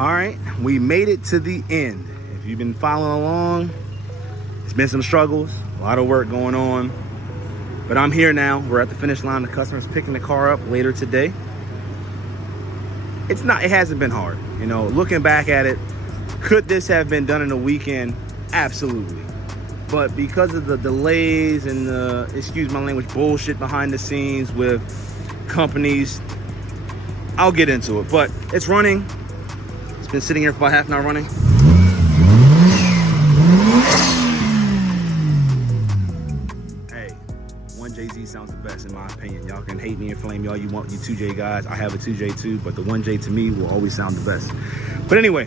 All right, we made it to the end. If you've been following along, it's been some struggles, a lot of work going on, but I'm here now. We're at the finish line. The customer's picking the car up later today. It hasn't been hard. You know, looking back at it, could this have been done in a weekend? Absolutely. But because of the delays and the, excuse my language, bullshit behind the scenes with companies, I'll get into it. But it's running. It's been sitting here for about half an hour running. Hey, 1JZ sounds the best in my opinion. Y'all can hate me and flame me all you want, you 2J guys. I have a 2J too, but the 1J to me will always sound the best. But anyway,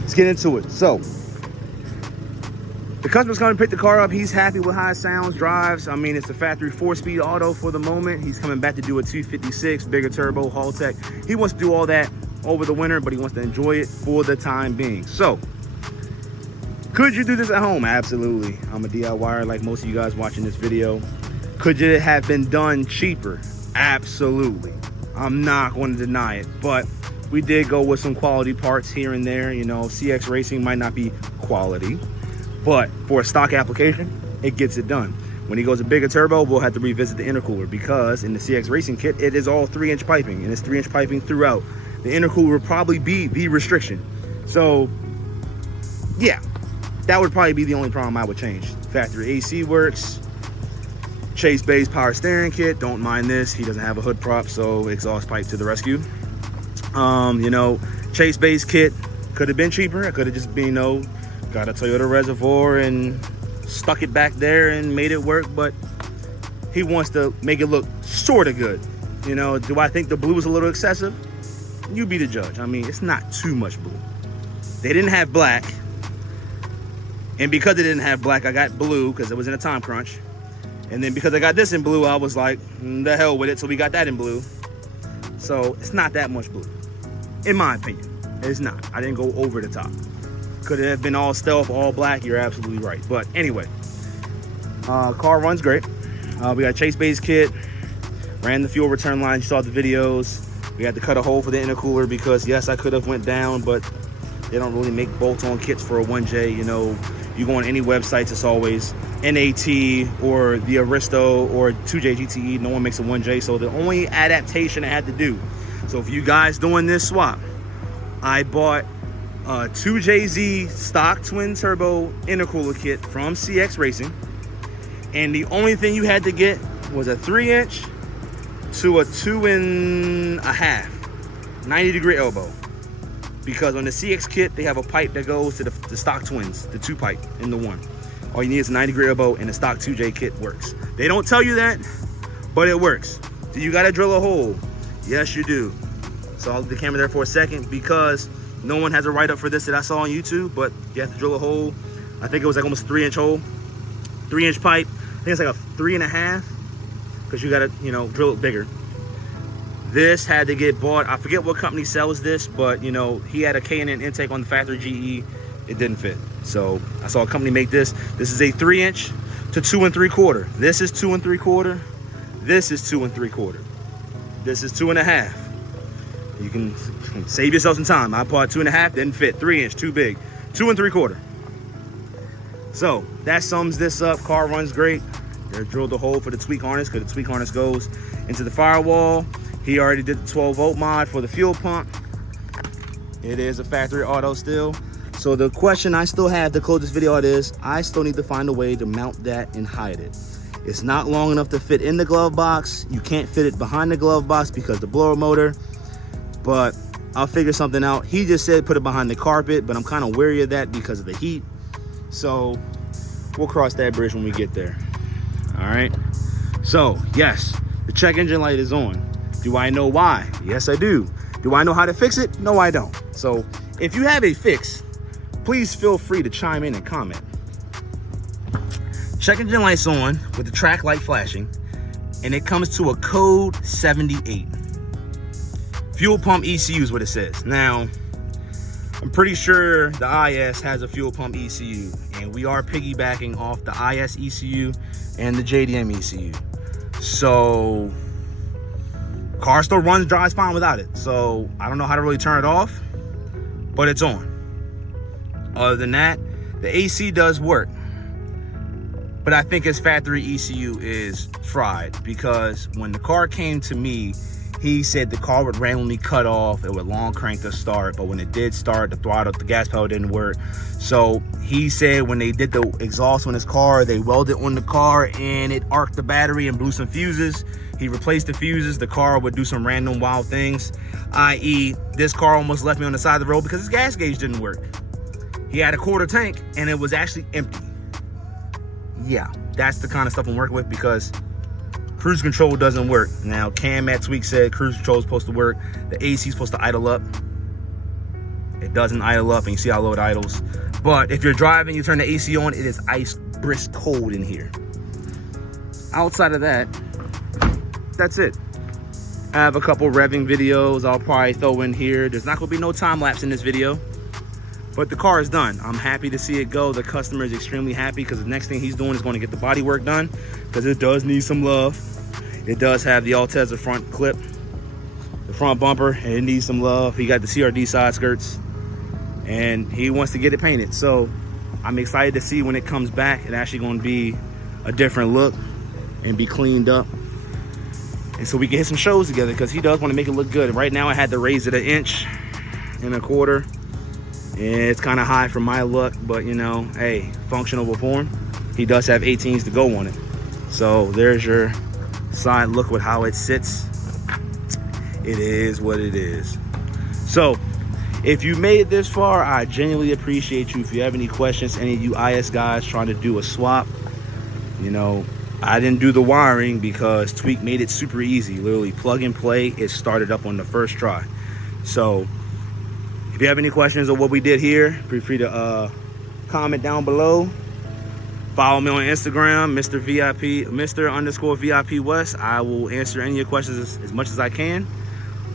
let's get into it. So, the customer's coming to pick the car up. He's happy with how it sounds, drives. I mean, it's a factory 4-speed auto for the moment. He's coming back to do a 256, bigger turbo, Haltech. He wants to do all that over the winter, but he wants to enjoy it for the time being. So, could you do this at home? Absolutely. I'm a DIYer like most of you guys watching this video. Could it have been done cheaper? Absolutely. I'm not going to deny it, but we did go with some quality parts here and there. You know, CX Racing might not be quality, but for a stock application, it gets it done. When he goes a bigger turbo, we'll have to revisit the intercooler because in the CX Racing kit, it is all 3-inch piping, and it's 3-inch piping throughout. The intercooler will probably be the restriction. So, yeah, that would probably be the only problem I would change. Factory AC works. Chase Bay's power steering kit, don't mind this. He doesn't have a hood prop, so exhaust pipe to the rescue. You know, Chase Bay's kit could have been cheaper. It could have just been, you know, got a Toyota reservoir and stuck it back there and made it work, but he wants to make it look sort of good. You know, do I think the blue is a little excessive? You be the judge. I mean, it's not too much blue. They didn't have black, and because they didn't have black, I got blue because it was in a time crunch. And then because I got this in blue, I was like, the hell with it, so we got that in blue. So it's not that much blue, in my opinion. It's not. I didn't go over the top. Could it have been all stealth, all black? You're absolutely right. But anyway, car runs great. We got Chase Bay's kit, ran the fuel return line. You saw the videos. We had to cut a hole for the intercooler because yes, I could have went down, but they don't really make bolt-on kits for a 1J. You know, you go on any websites, it's always NAT or the Aristo or 2JGTE. No one makes a 1J, so the only adaptation I had to do. So if you guys doing this swap, I bought 2JZ stock twin turbo intercooler kit from CX Racing, and the only thing you had to get was a 3-inch to a 2.5 90-degree elbow, because on the CX kit they have a pipe that goes to the stock twins, the 2 pipe in the 1. All you need is a 90-degree elbow, and the stock 2J kit works. They don't tell you that, but it works. Do you gotta drill a hole? Yes, you do. So I'll leave the camera there for a second because no one has a write-up for this that I saw on YouTube, but you have to drill a hole. I think it was like almost a 3-inch hole, 3-inch pipe. I think it's like a 3.5 because you gotta, you know, drill it bigger. This had to get bought. I forget what company sells this, but you know, he had a K&N intake on the factory GE. It didn't fit. So I saw a company make this. This is a 3-inch to 2 3/4. This is 2 3/4. This is 2 3/4. This is 2.5. You can save yourself some time. I bought 2.5, didn't fit. 3-inch, too big. 2 3/4. So that sums this up. Car runs great. They drilled a hole for the tweak harness because the tweak harness goes into the firewall. He already did the 12-volt mod for the fuel pump. It is a factory auto still. So the question I still have to close this video out is, I still need to find a way to mount that and hide it. It's not long enough to fit in the glove box. You can't fit it behind the glove box because the blower motor, but I'll figure something out. He just said put it behind the carpet, but I'm kind of wary of that because of the heat. So we'll cross that bridge when we get there. All right. So yes, the check engine light is on. Do I know why? Yes, I do. Do I know how to fix it? No, I don't. So if you have a fix, please feel free to chime in and comment. Check engine light's on with the track light flashing, and it comes to a code 78. Fuel pump ECU is what it says. Now, I'm pretty sure the IS has a fuel pump ECU, and we are piggybacking off the IS ECU and the JDM ECU. So, car still runs, drives fine without it. So, I don't know how to really turn it off, but it's on. Other than that, the AC does work. But I think his factory ECU is fried, because when the car came to me, he said the car would randomly cut off. It would long crank to start, but when it did start, the throttle, the gas pedal didn't work. So he said when they did the exhaust on his car, they welded on the car and it arced the battery and blew some fuses. He replaced the fuses. The car would do some random wild things, i.e. this car almost left me on the side of the road because his gas gauge didn't work. He had a quarter tank and it was actually empty. Yeah, that's the kind of stuff I'm working with, because cruise control doesn't work. Now, Cam at Tweak said cruise control is supposed to work. The AC is supposed to idle up. It doesn't idle up, and you see how low it idles. But if you're driving, you turn the AC on, it is ice brisk cold in here. Outside of that, that's it. I have a couple revving videos I'll probably throw in here. There's not gonna be no time lapse in this video, but the car is done. I'm happy to see it go. The customer is extremely happy, because the next thing he's doing is going to get the body work done, because it does need some love. It does have the Altezza front clip, the front bumper, and it needs some love. He got the CRD side skirts, and he wants to get it painted. So I'm excited to see when it comes back, it's actually going to be a different look and be cleaned up. And so we can hit some shows together, because he does want to make it look good. And right now I had to raise it 1.25 inches. It's kind of high for my look, but you know, hey, functional before. He does have 18s to go on it. So there's your side look with how it sits. It is what it is. So if you made it this far, I genuinely appreciate you. If you have any questions, any of you IS guys trying to do a swap, you know, I didn't do the wiring because Tweak made it super easy. Literally plug and play. It started up on the first try. So if you have any questions on what we did here, feel free to comment down below. Follow me on Instagram, Mr._VIP West. I will answer any of your questions as much as I can.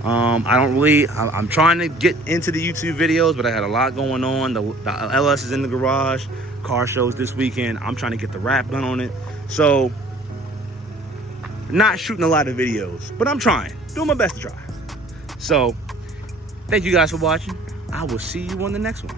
I'm trying to get into the YouTube videos, but I had a lot going on. The LS is in the garage, car shows this weekend. I'm trying to get the wrap done on it. So, not shooting a lot of videos, but I'm trying, doing my best to try. So, thank you guys for watching. I will see you on the next one.